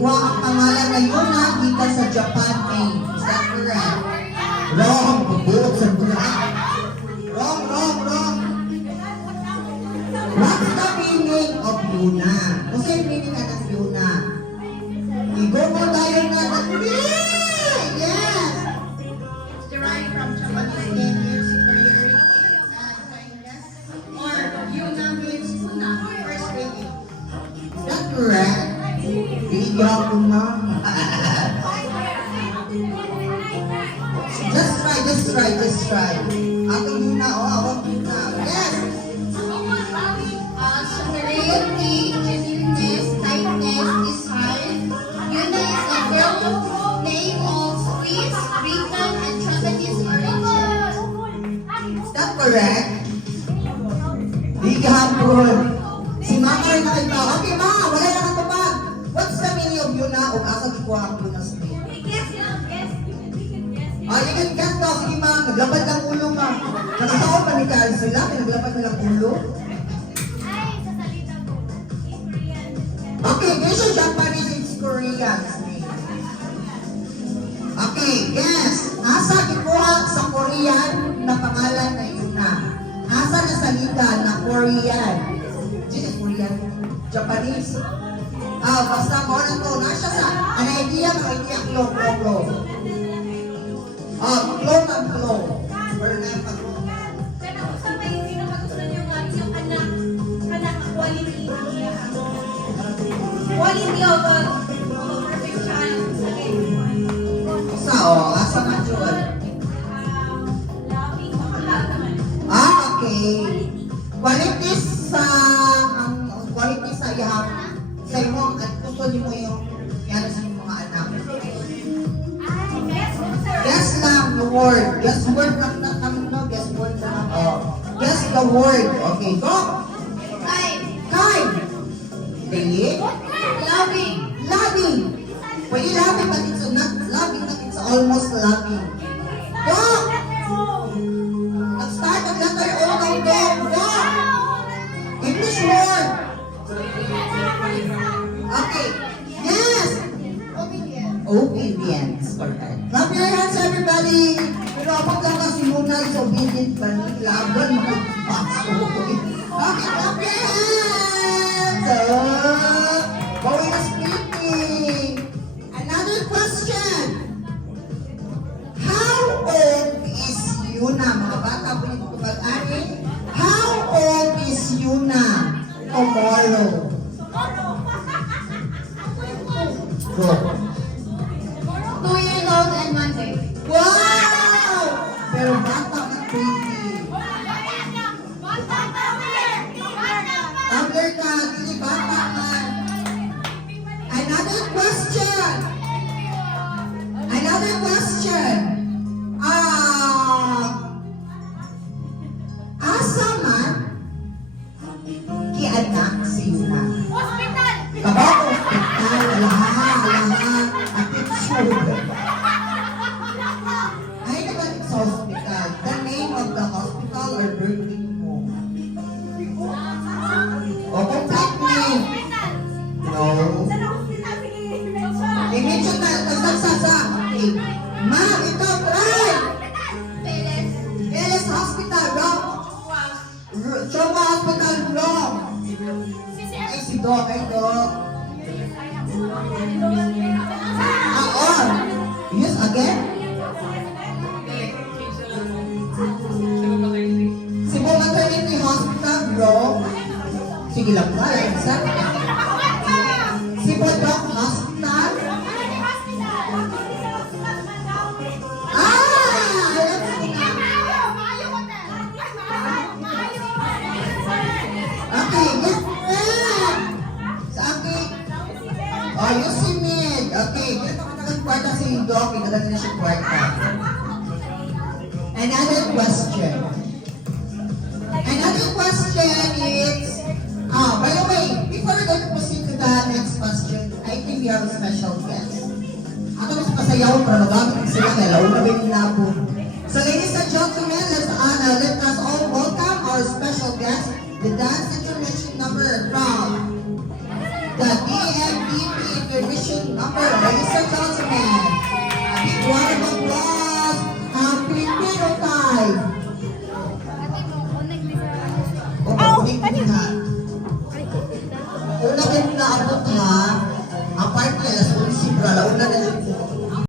gikuha ang pangalan na Yuna gikan sa Japan name. Is that correct? Wrong. Pagbuot sa bulan. Wrong. What's the meaning of Yuna? Kasi yung meaning na ng Yuna. Igo mo tayo na yes! It's derived from Japanese name means superiority and kindness, or Yuna means una, first baby. Is that correct? Bigyan ko na. Just try. Ako Yuna, awak Yuna. Yes! Superiority, genuineness, kindness, desire. Yuna is a girl name of Swiss, Rican, and Japanese origin. Is that correct? Bigyan ko. Si Mama ay nakita. Okay, Ma, wala na katupad. What's the meaning of Yuna? O asa gikuha ang Yuna sa meaning? You can guess daw. Sige, Ma. Naglapad lang ulo, Ma. Nakasaon pa ni Kyle sila. Naglapad na lang ulo. Okay, this is Japanese, it's Korean. Okay, guess. Asa gikuha sa Korean na pangalan na Yuna? Asa na salita na Korean? This is Korean. Japanese. Basta mo na to. Nasa sa, an idea, flow. Flow. Or na pag-flow. Pero kung sa may hindi naman gusto niyo nga yung anak quality niya. Quality of a perfect child. Sa asa man yun? Loving, Okay. Qualities sa iyang sa imo at gusto niyo mo yung yan sa inyong mga anak. Guess lang the word. Guess word lang na kami no. Guess word lang. Guess the word. Okay, go. Kind. Really? Loving. Pwede loving, but it's not loving, but it's almost loving. Go. Let's start with letter O ng go. English word. Okay. Yes. Obedience. Correct. Clap your hands, everybody. Pero kapag lang kasi muna is obedient ba ni laban makapasok. Okay, clap your hands. Going to speaking. Another question. How old is Yuna? Mga bata po yung pag-ari. How old is Yuna tomorrow? Go. 2 years old and 1 day. Wow! Pero bata ka, baby. Tumbler ka, hindi bata ka. Another question. Asa man kianak si Yuna? Kabaw, hospital, lahat, attitude. Ay, naman sa hospital. The name of the hospital or birthing mo? O complete name? No. I-mention na, sa. Okay. Ma'am, ikaw, try! Perez Hospital, wrong. Choma Hospital, wrong. Ay, si Doc, Doc. On. Yes, again? Cebu Maternity Hospital, wrong. Sige lang ba, Elsa? Cebu Doc Hospital? Okay, yes, sa akin. Yung si Mid. Okay, dito ka nakagkwarta si Doc. Inagad na siya kwarta. Another question is, by the way, before we go to proceed to the next question, I think we have a special guest. Ako na sa pasayaw para magamit sila kaya launa ba yung labo. So ladies and gentlemen, let us all welcome our special guest, the dance intermission number from the DMDP Division and gentlemen, a big round of applause ang Filipino time. O, pag-ulit ha. Una kayo naabot ha. Ang part nila, sa unisibra, launa na lang po